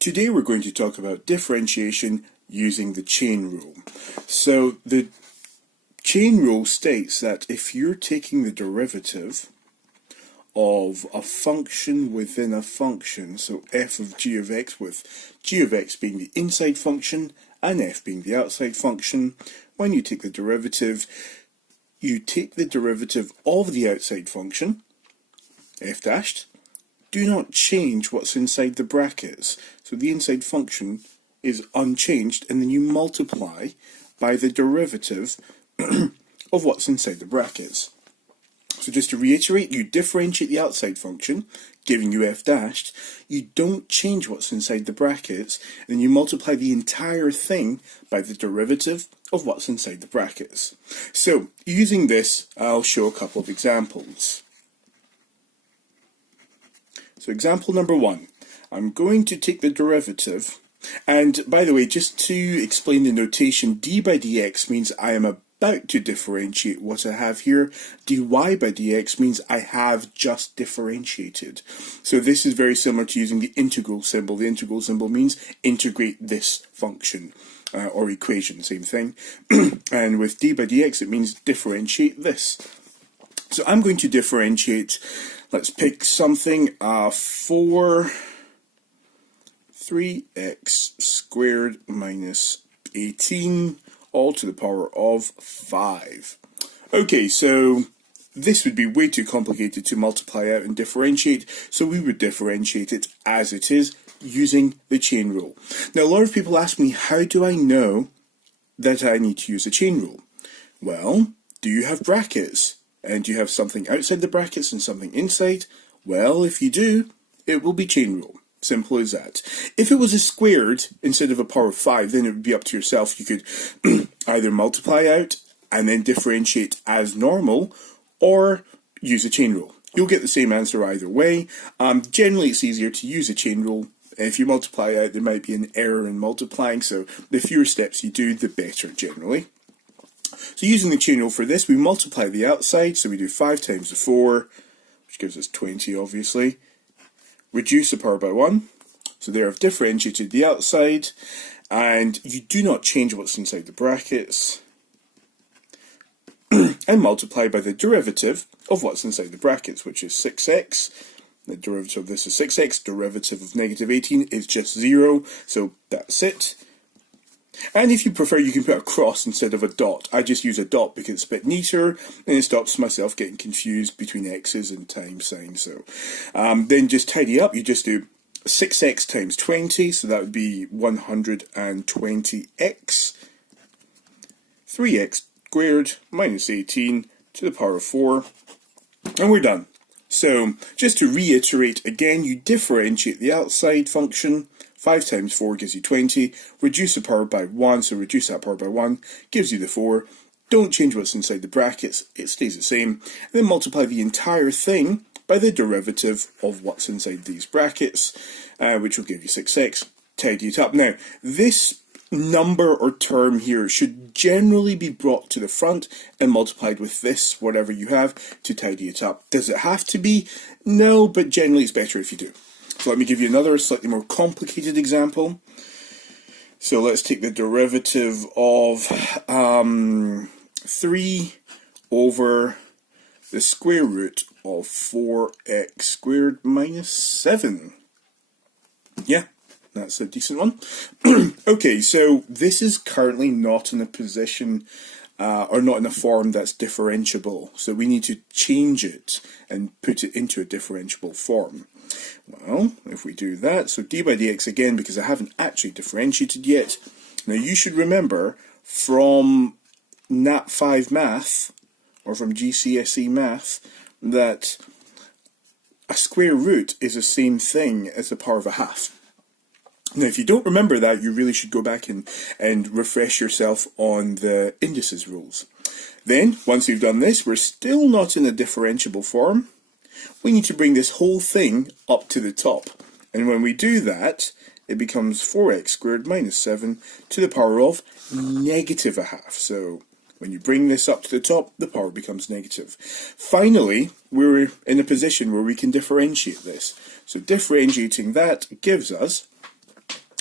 Today we're going to talk about differentiation using the chain rule. So the chain rule states that if you're taking the derivative of a function within a function, so f of g of x with g of x being the inside function and f being the outside function, when you take the derivative, you take the derivative of the outside function, f dashed. Do not change what's inside the brackets. So the inside function is unchanged, and then you multiply by the derivative of what's inside the brackets. So just to reiterate, you differentiate the outside function, giving you f dashed, you don't change what's inside the brackets, and you multiply the entire thing by the derivative of what's inside the brackets. So using this, I'll show a couple of examples. So example number 1, I'm going to take the derivative, and by the way, just to explain the notation, d by dx means I am about to differentiate what I have here. dy by dx means I have just differentiated. So this is very similar to using the integral symbol. The integral symbol means integrate this function or equation, same thing. And with d by dx it means differentiate this. So I'm going to differentiate, let's pick something, 3x squared minus 18 all to the power of 5. Okay, so this would be way too complicated to multiply out and differentiate, so we would differentiate it as it is using the chain rule. Now a lot of people ask me, how do I know that I need to use a chain rule? Well, do you have brackets? And you have something outside the brackets and something inside? Well, if you do, it will be chain rule. Simple as that. If it was a squared instead of a power of 5, then it would be up to yourself. You could either multiply out and then differentiate as normal, or use a chain rule. You'll get the same answer either way. Generally, it's easier to use a chain rule. If you multiply out, there might be an error in multiplying, so the fewer steps you do, the better generally. So using the chain rule for this, we multiply the outside, so we do 5 times the 4, which gives us 20 obviously. Reduce the power by 1, so there I've differentiated the outside, and you do not change what's inside the brackets, and multiply by the derivative of what's inside the brackets, which is 6x. The derivative of this is 6x, derivative of negative 18 is just 0, so that's it. And if you prefer, you can put a cross instead of a dot. I just use a dot because it's a bit neater, and it stops myself getting confused between x's and times signs. So then just tidy up. You just do 6x times 20, so that would be 120x. 3x squared minus 18 to the power of 4. And we're done. So just to reiterate again, you differentiate the outside function. 5 times 4 gives you 20, reduce the power by 1, so reduce that power by 1, gives you the 4, don't change what's inside the brackets, it stays the same, and then multiply the entire thing by the derivative of what's inside these brackets, which will give you 6x, tidy it up. Now, this number or term here should generally be brought to the front and multiplied with this, whatever you have, to tidy it up. Does it have to be? No, but generally it's better if you do. So let me give you another slightly more complicated example. So let's take the derivative of 3 over the square root of 4x squared minus 7. Yeah, that's a decent one. Okay, so this is currently not in a position or not in a form that's differentiable. So we need to change it and put it into a differentiable form. Well, if we do that, so d by dx again, because I haven't actually differentiated yet. Now you should remember from Nat 5 math, or from GCSE math, that a square root is the same thing as the power of a half. Now if you don't remember that, you really should go back and refresh yourself on the indices rules. Then, once you've done this, we're still not in a differentiable form. We need to bring this whole thing up to the top. And when we do that, it becomes 4x squared minus 7 to the power of negative a half. So when you bring this up to the top, the power becomes negative. Finally, we're in a position where we can differentiate this. So differentiating that gives us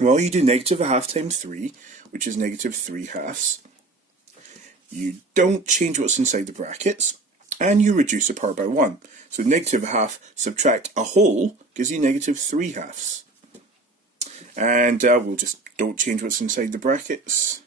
Well, you do negative a half times 3, which is negative 3 halves. You don't change what's inside the brackets, and you reduce the power by 1. So negative a half subtract a whole gives you negative 3 halves. And we'll just don't change what's inside the brackets.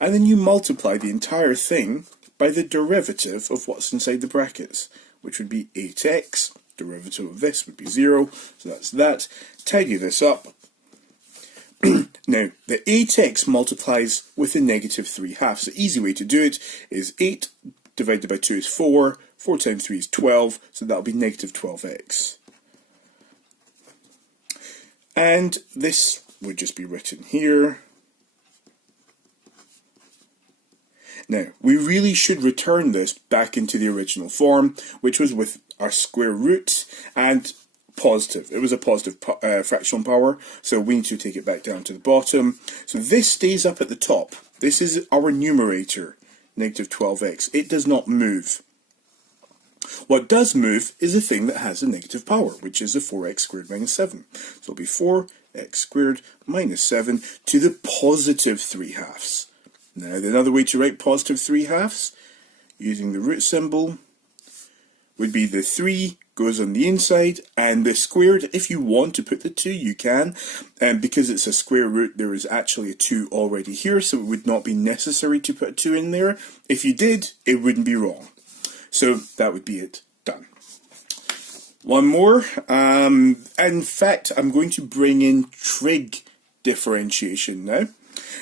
And then you multiply the entire thing by the derivative of what's inside the brackets, which would be 8x. Derivative of this would be 0, so that's that. Tidy this up. Now, the 8x multiplies with the negative 3 halves. The easy way to do it is 8 divided by 2 is 4, 4 times 3 is 12, so that'll be negative 12x. And this would just be written here. Now, we really should return this back into the original form, which was with our square root and positive. It was a positive fractional power, so we need to take it back down to the bottom. So this stays up at the top. This is our numerator, negative 12x. It does not move. What does move is the thing that has a negative power, which is the 4x squared minus 7. So it'll be 4x squared minus 7 to the positive 3 halves. Now, another way to write positive 3 halves, using the root symbol, would be the 3 goes on the inside, and the squared, if you want to put the 2, you can. And because it's a square root, there is actually a 2 already here, so it would not be necessary to put a 2 in there. If you did, it wouldn't be wrong. So that would be it. Done. One more. In fact, I'm going to bring in trig differentiation now.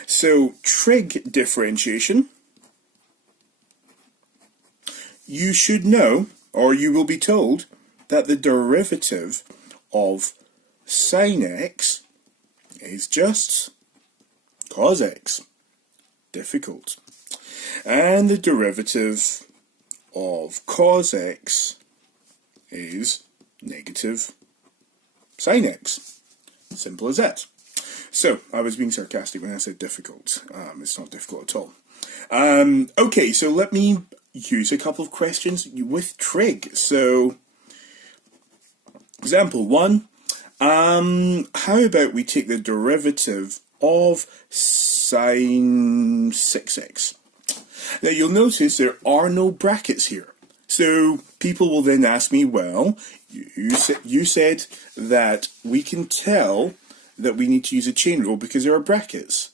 So, trig differentiation, you should know, or you will be told, that the derivative of sine x is just cos x. Difficult. And the derivative of cos x is negative sine x. Simple as that. So, I was being sarcastic when I said difficult. It's not difficult at all. Okay, so let me use a couple of questions with trig. So, example 1. How about we take the derivative of sine 6x? Now, you'll notice there are no brackets here. So, people will then ask me, well, you said that we can tell that we need to use a chain rule because there are brackets.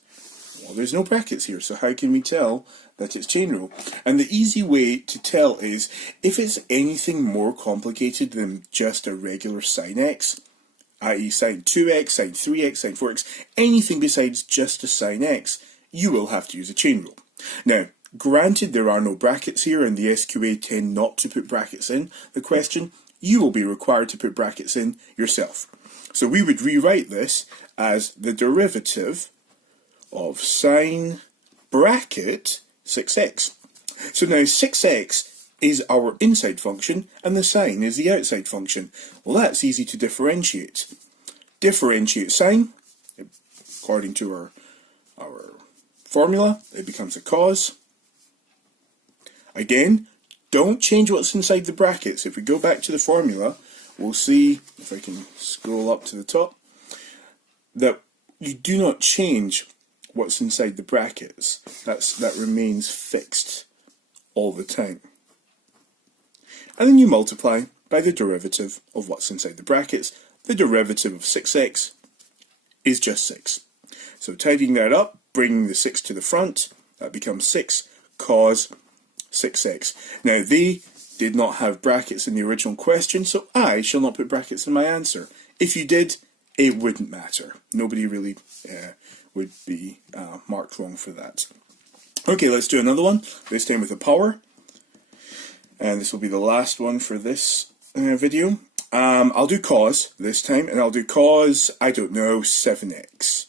Well, there's no brackets here, so how can we tell that it's chain rule? And the easy way to tell is, if it's anything more complicated than just a regular sine x, i.e. sine 2x, sine 3x, sine 4x, anything besides just a sine x, you will have to use a chain rule. Now, granted there are no brackets here, and the SQA tend not to put brackets in the question, you will be required to put brackets in yourself. So we would rewrite this as the derivative of sine bracket 6x. So now 6x is our inside function and the sine is the outside function. Well, that's easy to differentiate. Differentiate sine, according to our formula, it becomes a cos. Again, don't change what's inside the brackets. If we go back to the formula, we'll see, if I can scroll up to the top, that you do not change what's inside the brackets. That remains fixed all the time. And then you multiply by the derivative of what's inside the brackets. The derivative of 6x is just 6. So tidying that up, bringing the 6 to the front, that becomes 6 cos 6x. Now they did not have brackets in the original question, so I shall not put brackets in my answer. If you did, it wouldn't matter. Nobody really would be marked wrong for that. Okay, let's do another one, this time with a power. And this will be the last one for this video. I'll do cos this time, and I'll do cos, I don't know, 7x.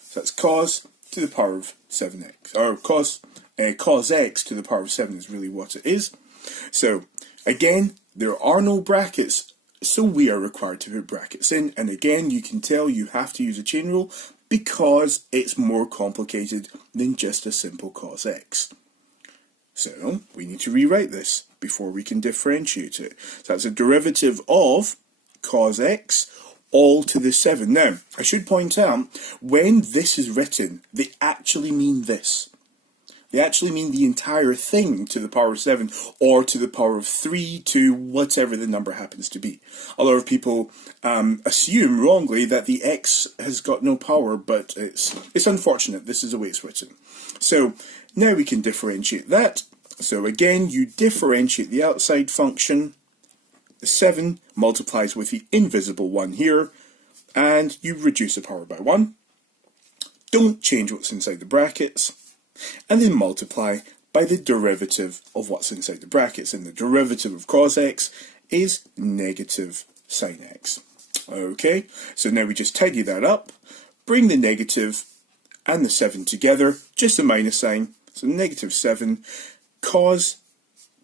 So that's cos to the power of 7x, or cos x to the power of 7 is really what it is. So, again, there are no brackets, so we are required to put brackets in, and again, you can tell you have to use a chain rule because it's more complicated than just a simple cos x. So, we need to rewrite this before we can differentiate it. So that's a derivative of cos x all to the 7. Now, I should point out, when this is written, they actually mean this. They actually mean the entire thing to the power of 7, or to the power of 3, to whatever the number happens to be. A lot of people assume wrongly that the x has got no power, but it's unfortunate. This is the way it's written. So now we can differentiate that. So again, you differentiate the outside function. The 7 multiplies with the invisible 1 here, and you reduce the power by 1. Don't change what's inside the brackets. And then multiply by the derivative of what's inside the brackets. And the derivative of cos x is negative sin x. Okay, so now we just tidy that up, bring the negative and the 7 together, just a minus sign, so negative 7, cos,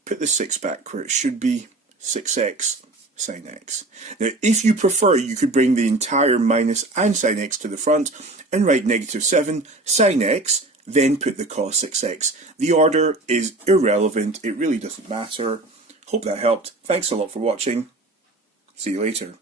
put the 6 back where it should be, 6x sin x. Now, if you prefer, you could bring the entire minus and sin x to the front and write negative 7 sin x, then put the cos 6x. The order is irrelevant, it really doesn't matter. Hope that helped. Thanks a lot for watching. See you later.